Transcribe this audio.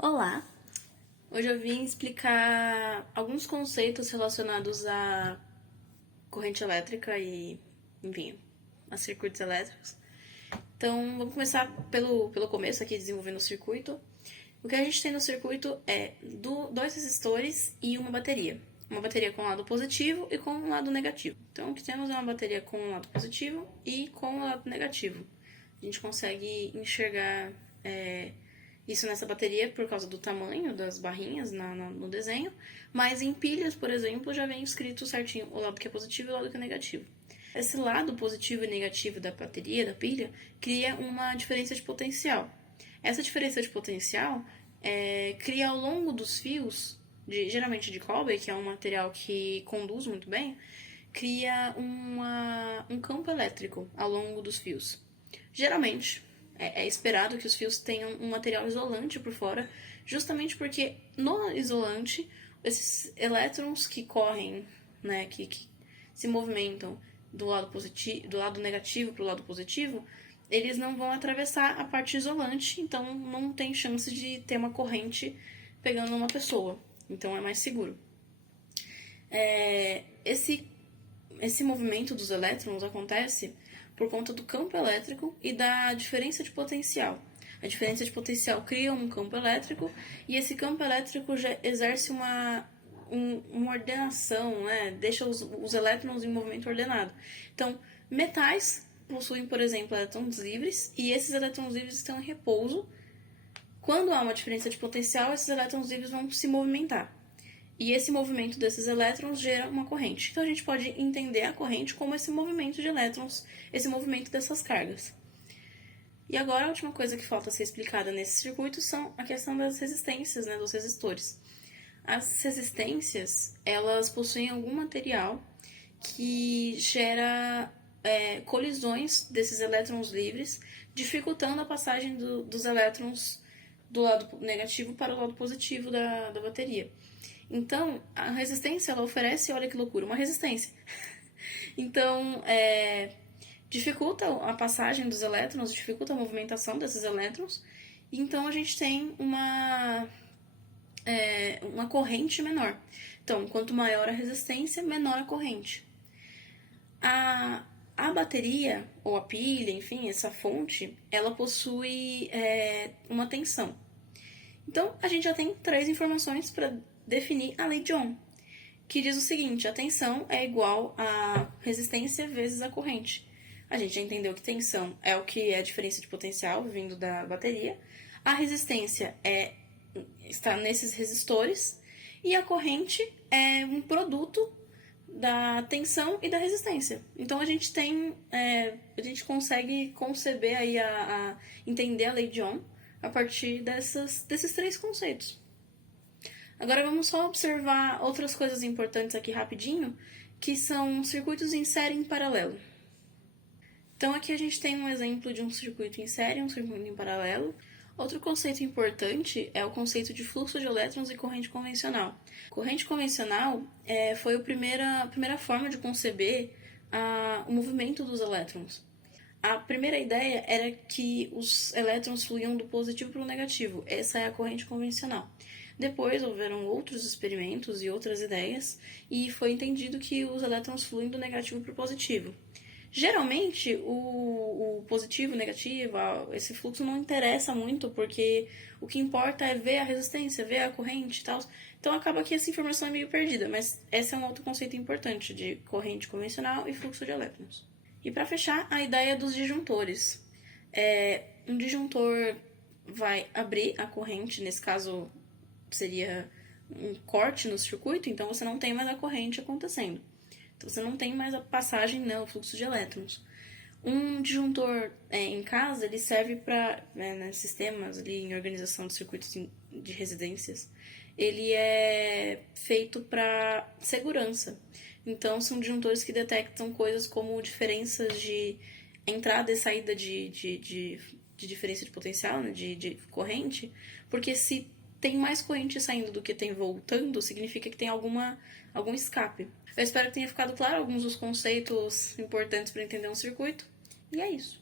Olá! Hoje eu vim explicar alguns conceitos relacionados à corrente elétrica e, enfim, a circuitos elétricos. Então, vamos começar pelo começo aqui, desenvolvendo o circuito. O que a gente tem no circuito é dois resistores e uma bateria. Uma bateria com lado positivo e com um lado negativo. Então, o que temos é uma bateria com um lado positivo e com um lado negativo. A gente consegue enxergar isso nessa bateria por causa do tamanho das barrinhas no desenho, mas em pilhas, por exemplo, já vem escrito certinho o lado que é positivo e o lado que é negativo. Esse lado positivo e negativo da bateria, da pilha, cria uma diferença de potencial. Essa diferença de potencial cria ao longo dos fios, geralmente de cobre, que é um material que conduz muito bem, cria um campo elétrico ao longo dos fios. Geralmente, é esperado que os fios tenham um material isolante por fora, justamente porque no isolante, esses elétrons que correm, né, que se movimentam do lado negativo para o lado positivo, eles não vão atravessar a parte isolante, então não tem chance de ter uma corrente pegando uma pessoa. Então é mais seguro. Esse movimento dos elétrons acontece por conta do campo elétrico e da diferença de potencial. A diferença de potencial cria um campo elétrico e esse campo elétrico já exerce uma ordenação, né? Deixa os elétrons em movimento ordenado. Então, metais possuem, por exemplo, elétrons livres e esses elétrons livres estão em repouso. Quando há uma diferença de potencial, esses elétrons livres vão se movimentar. E esse movimento desses elétrons gera uma corrente. Então a gente pode entender a corrente como esse movimento de elétrons, esse movimento dessas cargas. E agora a última coisa que falta ser explicada nesse circuito são a questão das resistências, né, dos resistores. As resistências, elas possuem algum material que gera colisões desses elétrons livres, dificultando a passagem dos elétrons do lado negativo para o lado positivo da bateria. Então, a resistência, ela oferece, olha que loucura, uma resistência. Então, dificulta a passagem dos elétrons, dificulta a movimentação desses elétrons. Então, a gente tem uma corrente menor. Então, quanto maior a resistência, menor a corrente. A bateria, ou a pilha, enfim, essa fonte, ela possui uma tensão. Então, a gente já tem 3 informações para definir a lei de Ohm, que diz o seguinte: a tensão é igual a resistência vezes a corrente. A gente já entendeu que tensão é o que é a diferença de potencial vindo da bateria, a resistência está nesses resistores e a corrente é um produto da tensão e da resistência. Então a gente consegue conceber aí a entender a lei de Ohm a partir desses 3 conceitos. Agora vamos só observar outras coisas importantes aqui rapidinho, que são circuitos em série e em paralelo. Então aqui a gente tem um exemplo de um circuito em série e um circuito em paralelo. Outro conceito importante é o conceito de fluxo de elétrons e corrente convencional. Corrente convencional foi a primeira forma de conceber o movimento dos elétrons. A primeira ideia era que os elétrons fluíam do positivo para o negativo. Essa é a corrente convencional. Depois houveram outros experimentos e outras ideias, e foi entendido que os elétrons fluem do negativo para o positivo. Geralmente, o positivo, o negativo, esse fluxo não interessa muito, porque o que importa é ver a resistência, ver a corrente e tal. Então acaba que essa informação é meio perdida, mas esse é um outro conceito importante de corrente convencional e fluxo de elétrons. E para fechar, a ideia dos disjuntores. Um disjuntor vai abrir a corrente, nesse caso seria um corte no circuito, então você não tem mais a corrente acontecendo. Então você não tem mais a passagem, né, o fluxo de elétrons. Um disjuntor em casa, ele serve para sistemas ali, em organização de circuitos de residências. Ele é feito para segurança. Então são disjuntores que detectam coisas como diferenças de entrada e saída de diferença de potencial, né, de corrente, porque se tem mais corrente saindo do que tem voltando, significa que tem algum escape. Eu espero que tenha ficado claro alguns dos conceitos importantes para entender um circuito. E é isso.